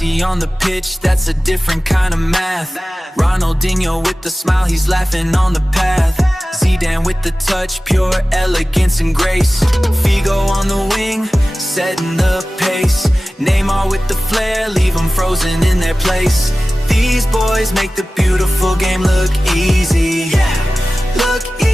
Messi on the pitch, that's a different kind of math. Ronaldinho with the smile, he's laughing on the path. Zidane with the touch, pure elegance and grace. Figo on the wing, setting the pace. Neymar with the flair, leave them frozen in their place. These boys make the beautiful game look easy. Look easy.